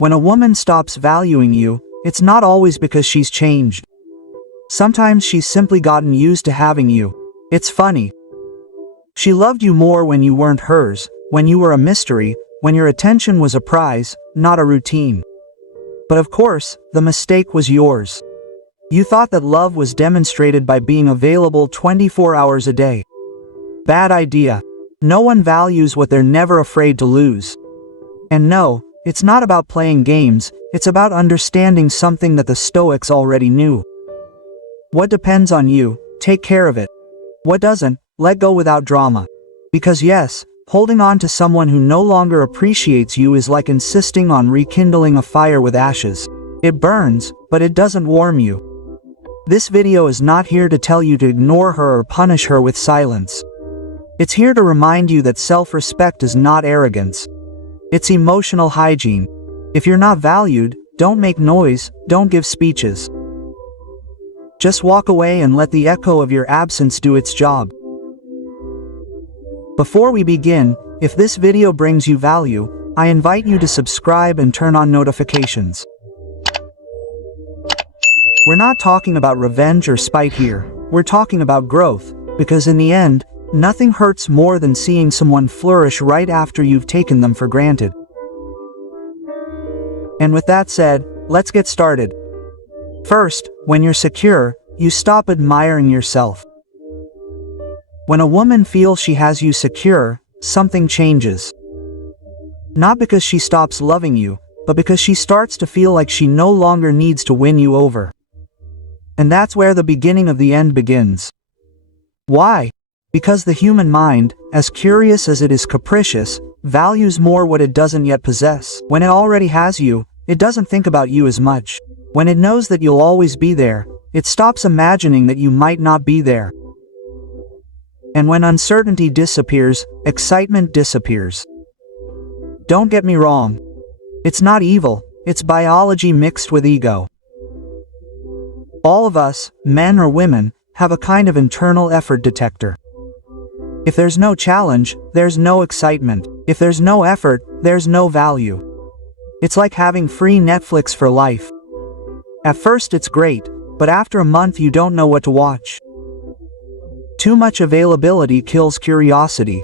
When a woman stops valuing you, it's not always because she's changed. Sometimes she's simply gotten used to having you. It's funny. She loved you more when you weren't hers, when you were a mystery, when your attention was a prize, not a routine. But of course, the mistake was yours. You thought that love was demonstrated by being available 24 hours a day. Bad idea. No one values what they're never afraid to lose. And no, it's not about playing games, it's about understanding something that the Stoics already knew. What depends on you, take care of it. What doesn't, let go without drama. Because yes, holding on to someone who no longer appreciates you is like insisting on rekindling a fire with ashes. It burns, but it doesn't warm you. This video is not here to tell you to ignore her or punish her with silence. It's here to remind you that self-respect is not arrogance. It's emotional hygiene. If you're not valued, don't make noise, don't give speeches. Just walk away and let the echo of your absence do its job. Before we begin, if this video brings you value, I invite you to subscribe and turn on notifications. We're not talking about revenge or spite here, we're talking about growth, because in the end, nothing hurts more than seeing someone flourish right after you've taken them for granted. And with that said, let's get started. First, when you're secure, you stop admiring yourself. When a woman feels she has you secure, something changes. Not because she stops loving you, but because she starts to feel like she no longer needs to win you over. And that's where the beginning of the end begins. Why? Because the human mind, as curious as it is capricious, values more what it doesn't yet possess. When it already has you, it doesn't think about you as much. When it knows that you'll always be there, it stops imagining that you might not be there. And when uncertainty disappears, excitement disappears. Don't get me wrong. It's not evil, it's biology mixed with ego. All of us, men or women, have a kind of internal effort detector. If there's no challenge, there's no excitement. If there's no effort, there's no value. It's like having free Netflix for life. At first it's great, but after a month you don't know what to watch. Too much availability kills curiosity.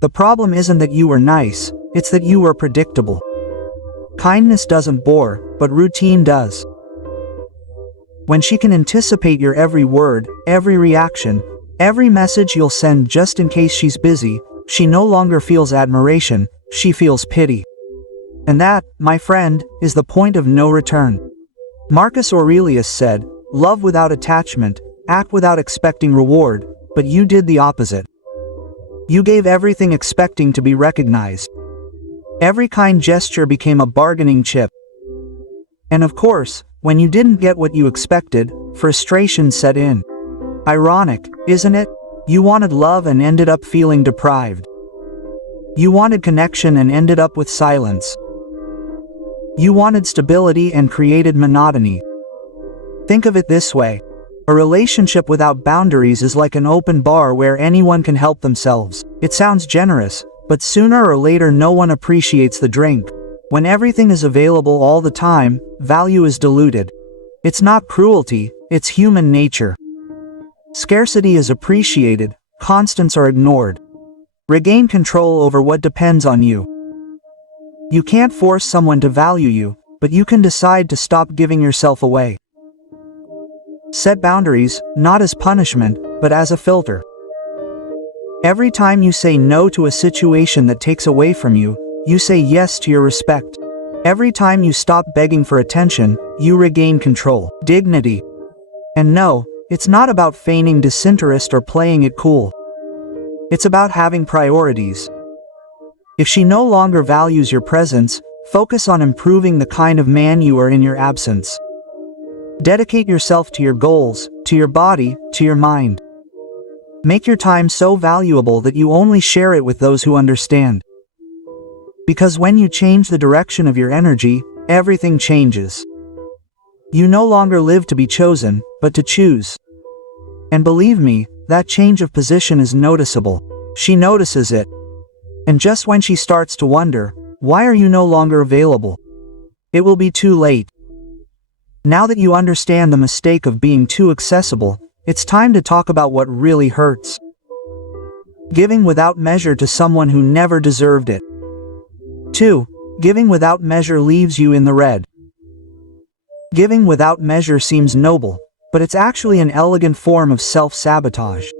The problem isn't that you were nice, it's that you were predictable. Kindness doesn't bore, but routine does. When she can anticipate your every word, every reaction, every message you'll send just in case she's busy, she no longer feels admiration, she feels pity. And that, my friend, is the point of no return. Marcus Aurelius said, "Love without attachment, act without expecting reward," but you did the opposite. You gave everything expecting to be recognized. Every kind gesture became a bargaining chip. And of course, when you didn't get what you expected, frustration set in. Ironic, isn't it? You wanted love and ended up feeling deprived. You wanted connection and ended up with silence. You wanted stability and created monotony. Think of it this way. A relationship without boundaries is like an open bar where anyone can help themselves. It sounds generous, but sooner or later no one appreciates the drink. When everything is available all the time, value is diluted. It's not cruelty, it's human nature. Scarcity is appreciated, constants are ignored. Regain control over what depends on you. You can't force someone to value you, but you can decide to stop giving yourself away. Set boundaries, not as punishment, but as a filter. Every time you say no to a situation that takes away from you, you say yes to your respect. Every time you stop begging for attention, you regain control, dignity. And no, it's not about feigning disinterest or playing it cool. It's about having priorities. If she no longer values your presence, focus on improving the kind of man you are in your absence. Dedicate yourself to your goals, to your body, to your mind. Make your time so valuable that you only share it with those who understand. Because when you change the direction of your energy, everything changes. You no longer live to be chosen, but to choose. And believe me, that change of position is noticeable. She notices it. And just when she starts to wonder, why are you no longer available? It will be too late. Now that you understand the mistake of being too accessible, it's time to talk about what really hurts. Giving without measure to someone who never deserved it. 2. Giving without measure leaves you in the red. Giving without measure seems noble, but it's actually an elegant form of self-sabotage.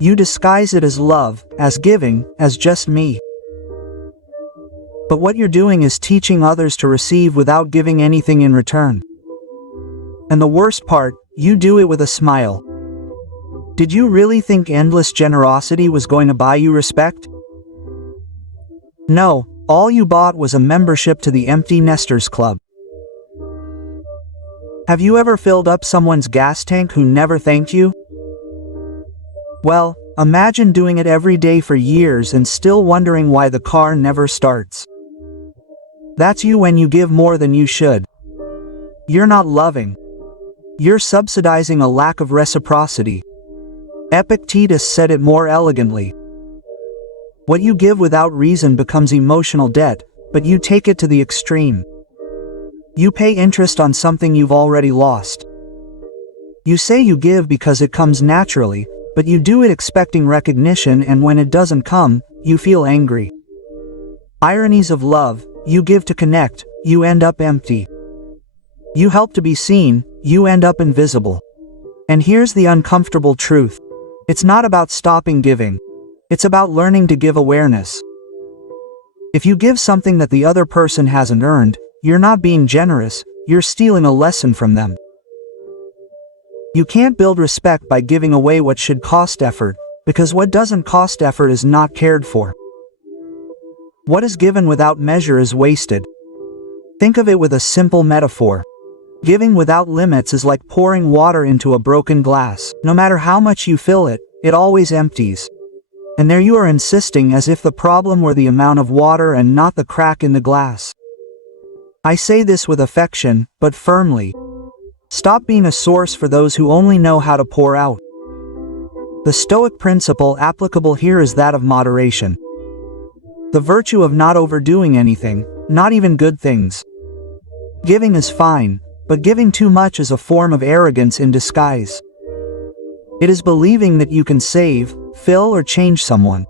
You disguise it as love, as giving, as just me. But what you're doing is teaching others to receive without giving anything in return. And the worst part, you do it with a smile. Did you really think endless generosity was going to buy you respect? No, all you bought was a membership to the Empty Nesters Club. Have you ever filled up someone's gas tank who never thanked you? Well, imagine doing it every day for years and still wondering why the car never starts. That's you when you give more than you should. You're not loving. You're subsidizing a lack of reciprocity. Epictetus said it more elegantly. What you give without reason becomes emotional debt, but you take it to the extreme. You pay interest on something you've already lost. You say you give because it comes naturally, but you do it expecting recognition, and when it doesn't come, you feel angry. Ironies of love: you give to connect, you end up empty. You help to be seen, you end up invisible. And here's the uncomfortable truth. It's not about stopping giving. It's about learning to give awareness. If you give something that the other person hasn't earned, you're not being generous, you're stealing a lesson from them. You can't build respect by giving away what should cost effort, because what doesn't cost effort is not cared for. What is given without measure is wasted. Think of it with a simple metaphor. Giving without limits is like pouring water into a broken glass. No matter how much you fill it, it always empties. And there you are insisting as if the problem were the amount of water and not the crack in the glass. I say this with affection, but firmly. Stop being a source for those who only know how to pour out. The Stoic principle applicable here is that of moderation. The virtue of not overdoing anything, not even good things. Giving is fine, but giving too much is a form of arrogance in disguise. It is believing that you can save, fill, or change someone.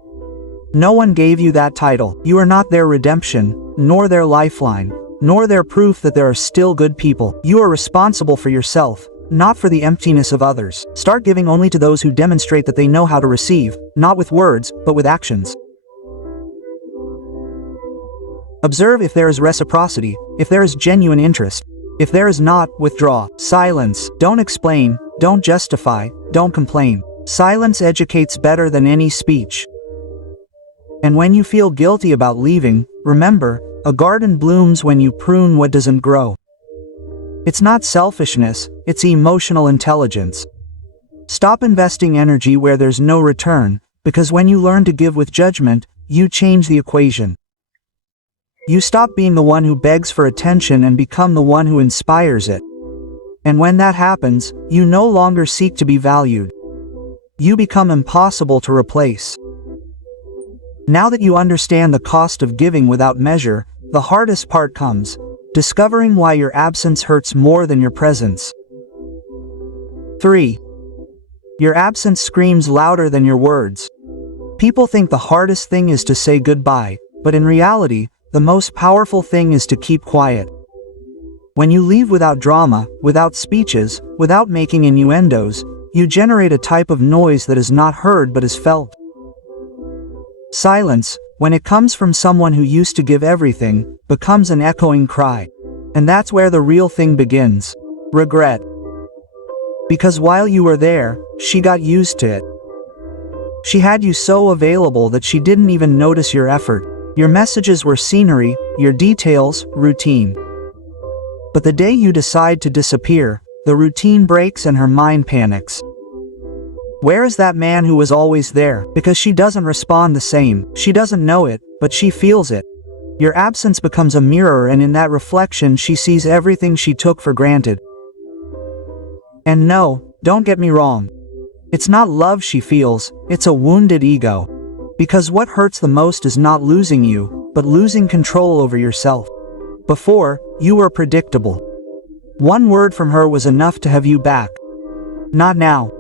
No one gave you that title. You are not their redemption, nor their lifeline, nor their proof that there are still good people. You are responsible for yourself, not for the emptiness of others. Start giving only to those who demonstrate that they know how to receive, not with words, but with actions. Observe if there is reciprocity, if there is genuine interest. If there is not, withdraw. Silence. Don't explain, don't justify, don't complain. Silence educates better than any speech. And when you feel guilty about leaving, remember, a garden blooms when you prune what doesn't grow. It's not selfishness, it's emotional intelligence. Stop investing energy where there's no return, because when you learn to give with judgment, you change the equation. You stop being the one who begs for attention and become the one who inspires it. And when that happens, you no longer seek to be valued. You become impossible to replace. Now that you understand the cost of giving without measure, the hardest part comes: discovering why your absence hurts more than your presence. 3. Your absence screams louder than your words. People think the hardest thing is to say goodbye, but in reality, the most powerful thing is to keep quiet. When you leave without drama, without speeches, without making innuendos, you generate a type of noise that is not heard but is felt. Silence, when it comes from someone who used to give everything, becomes an echoing cry. And that's where the real thing begins: regret. Because while you were there, she got used to it. She had you so available that she didn't even notice your effort. Your messages were scenery, your details, routine. But the day you decide to disappear, the routine breaks and her mind panics. Where is that man who was always there? Because she doesn't respond the same. She doesn't know it, but she feels it. Your absence becomes a mirror, and in that reflection she sees everything she took for granted. And no, don't get me wrong. It's not love she feels, it's a wounded ego. Because what hurts the most is not losing you, but losing control over yourself. Before, you were predictable. One word from her was enough to have you back. Not now.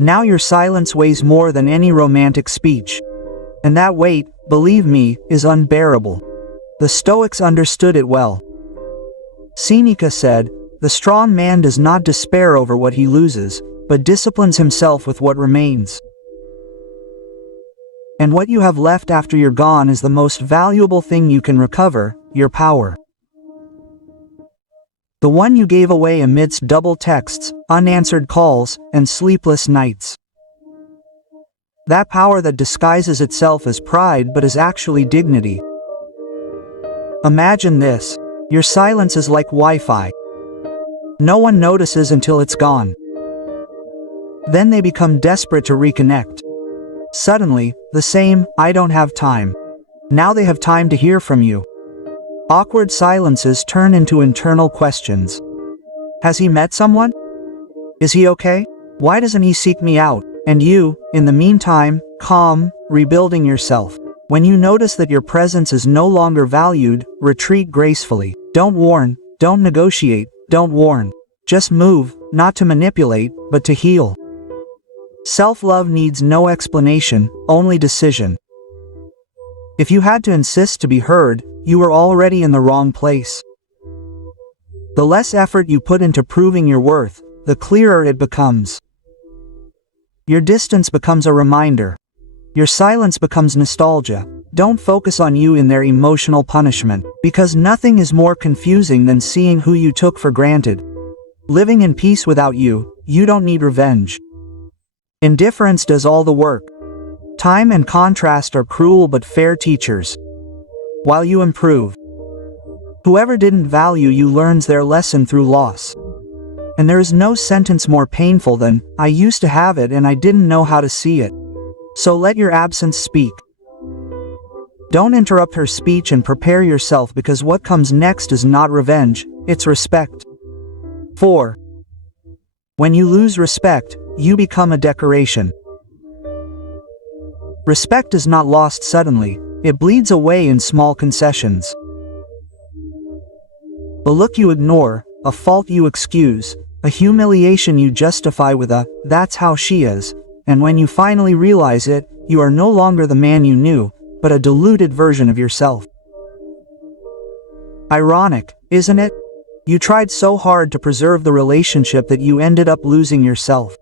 Now your silence weighs more than any romantic speech. And that weight, believe me, is unbearable. The Stoics understood it well. Seneca said, "The strong man does not despair over what he loses, but disciplines himself with what remains." And what you have left after you're gone is the most valuable thing you can recover, your power. The one you gave away amidst double texts, unanswered calls, and sleepless nights. That power that disguises itself as pride but is actually dignity. Imagine this. Your silence is like Wi-Fi. No one notices until it's gone. Then they become desperate to reconnect. Suddenly, the same, "I don't have time." Now they have time to hear from you. Awkward silences turn into internal questions. Has he met someone? Is he okay? Why doesn't he seek me out? And you, in the meantime, calm, rebuilding yourself. When you notice that your presence is no longer valued, retreat gracefully. Don't warn, don't negotiate, don't warn. Just move, not to manipulate, but to heal. Self-love needs no explanation, only decision. If you had to insist to be heard, you were already in the wrong place. The less effort you put into proving your worth, the clearer it becomes. Your distance becomes a reminder. Your silence becomes nostalgia. Don't focus on you in their emotional punishment, because nothing is more confusing than seeing who you took for granted. Living in peace without you, you don't need revenge. Indifference does all the work. Time and contrast are cruel but fair teachers. While you improve, whoever didn't value you learns their lesson through loss. And there is no sentence more painful than, "I used to have it and I didn't know how to see it." So let your absence speak. Don't interrupt her speech and prepare yourself, because what comes next is not revenge, it's respect. 4. When you lose respect, you become a decoration. Respect is not lost suddenly, it bleeds away in small concessions. A look you ignore, a fault you excuse, a humiliation you justify with a, "That's how she is," and when you finally realize it, you are no longer the man you knew, but a diluted version of yourself. Ironic, isn't it? You tried so hard to preserve the relationship that you ended up losing yourself.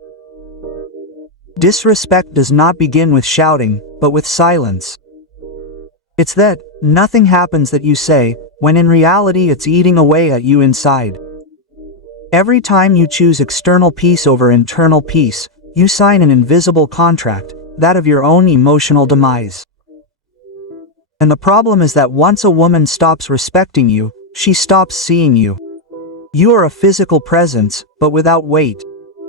Disrespect does not begin with shouting, but with silence. It's that, "Nothing happens" that you say, when in reality it's eating away at you inside. Every time you choose external peace over internal peace, you sign an invisible contract, that of your own emotional demise. And the problem is that once a woman stops respecting you, she stops seeing you. You are a physical presence, but without weight.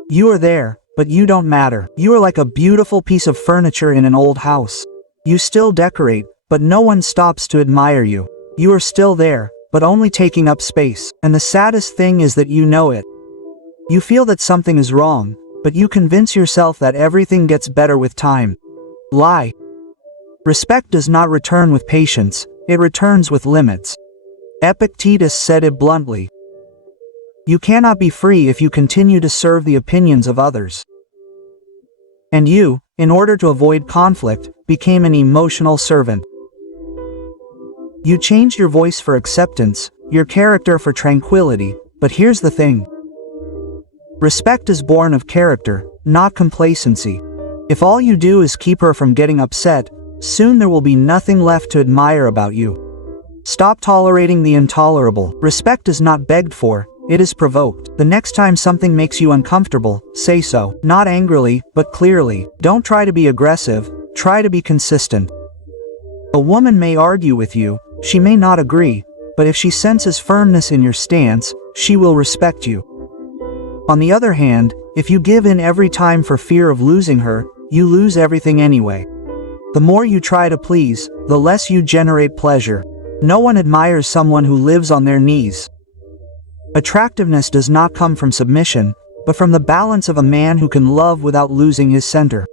You are there, but you don't matter. You are like a beautiful piece of furniture in an old house. You still decorate, but no one stops to admire you. You are still there, but only taking up space. And the saddest thing is that you know it. You feel that something is wrong, but you convince yourself that everything gets better with time. Lie. Respect does not return with patience, it returns with limits. Epictetus said it bluntly. You cannot be free if you continue to serve the opinions of others. And you, in order to avoid conflict, became an emotional servant. You changed your voice for acceptance, your character for tranquility, but here's the thing. Respect is born of character, not complacency. If all you do is keep her from getting upset, soon there will be nothing left to admire about you. Stop tolerating the intolerable. Respect is not begged for, it is provoked. The next time something makes you uncomfortable, say so. Not angrily, but clearly. Don't try to be aggressive, try to be consistent. A woman may argue with you, she may not agree, but if she senses firmness in your stance, she will respect you. On the other hand, if you give in every time for fear of losing her, you lose everything anyway. The more you try to please, the less you generate pleasure. No one admires someone who lives on their knees. Attractiveness does not come from submission, but from the balance of a man who can love without losing his center.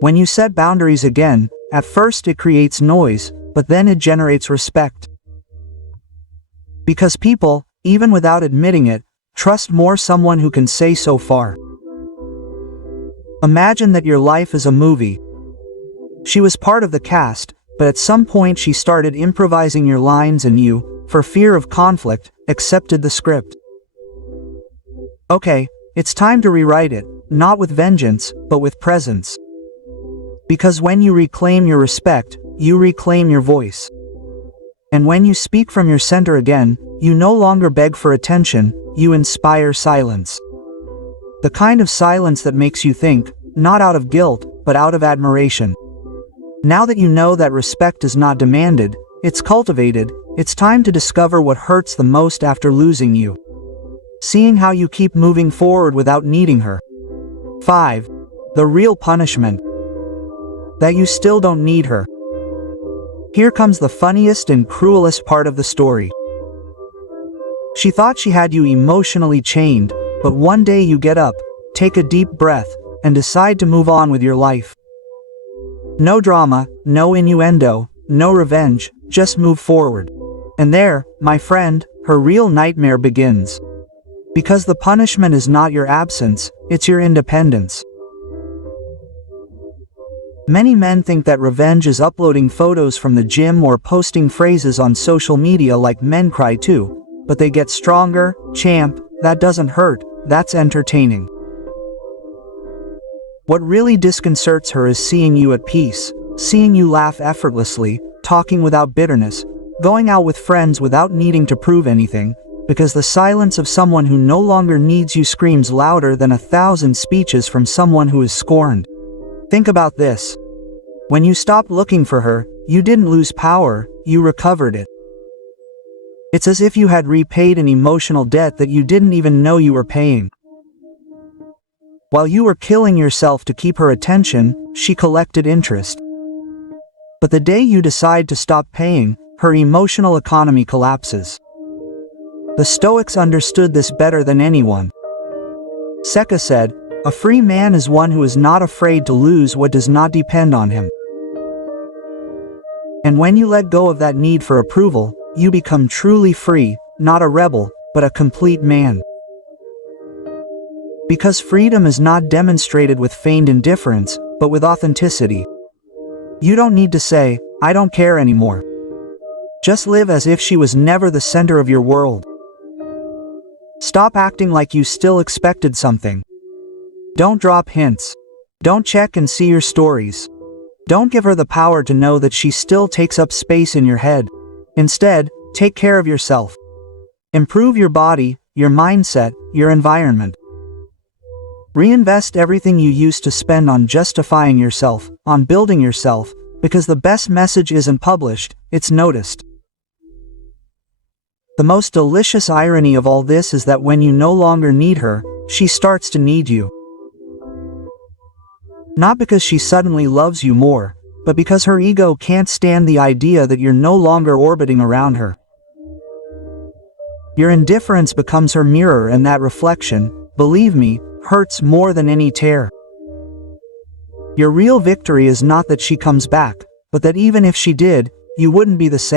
When you set boundaries again, at first it creates noise, but then it generates respect. Because people, even without admitting it, trust more someone who can say so far. Imagine that your life is a movie. She was part of the cast, but at some point she started improvising your lines and you, for fear of conflict, accepted the script. Okay, it's time to rewrite it, not with vengeance, but with presence. Because when you reclaim your respect, you reclaim your voice. And when you speak from your center again, you no longer beg for attention, you inspire silence. The kind of silence that makes you think, not out of guilt, but out of admiration. Now that you know that respect is not demanded, it's cultivated, it's time to discover what hurts the most after losing you. Seeing how you keep moving forward without needing her. 5. The real punishment. That you still don't need her. Here comes the funniest and cruelest part of the story. She thought she had you emotionally chained, but one day you get up, take a deep breath, and decide to move on with your life. No drama, no innuendo, no revenge, just move forward. And there, my friend, her real nightmare begins. Because the punishment is not your absence, it's your independence. Many men think that revenge is uploading photos from the gym or posting phrases on social media like men cry too, but they get stronger, champ, that doesn't hurt, that's entertaining. What really disconcerts her is seeing you at peace, seeing you laugh effortlessly, talking without bitterness, going out with friends without needing to prove anything, because the silence of someone who no longer needs you screams louder than 1,000 speeches from someone who is scorned. Think about this. When you stopped looking for her, you didn't lose power, you recovered it. It's as if you had repaid an emotional debt that you didn't even know you were paying. While you were killing yourself to keep her attention, she collected interest. But the day you decide to stop paying, her emotional economy collapses. The Stoics understood this better than anyone. Seneca said, "A free man is one who is not afraid to lose what does not depend on him." And when you let go of that need for approval, you become truly free, not a rebel, but a complete man. Because freedom is not demonstrated with feigned indifference, but with authenticity. You don't need to say, "I don't care anymore." Just live as if she was never the center of your world. Stop acting like you still expected something. Don't drop hints. Don't check and see your stories. Don't give her the power to know that she still takes up space in your head. Instead, take care of yourself. Improve your body, your mindset, your environment. Reinvest everything you used to spend on justifying yourself, on building yourself, because the best message isn't published, it's noticed. The most delicious irony of all this is that when you no longer need her, she starts to need you. Not because she suddenly loves you more, but because her ego can't stand the idea that you're no longer orbiting around her. Your indifference becomes her mirror, and that reflection, believe me, hurts more than any tear. Your real victory is not that she comes back, but that even if she did, you wouldn't be the same.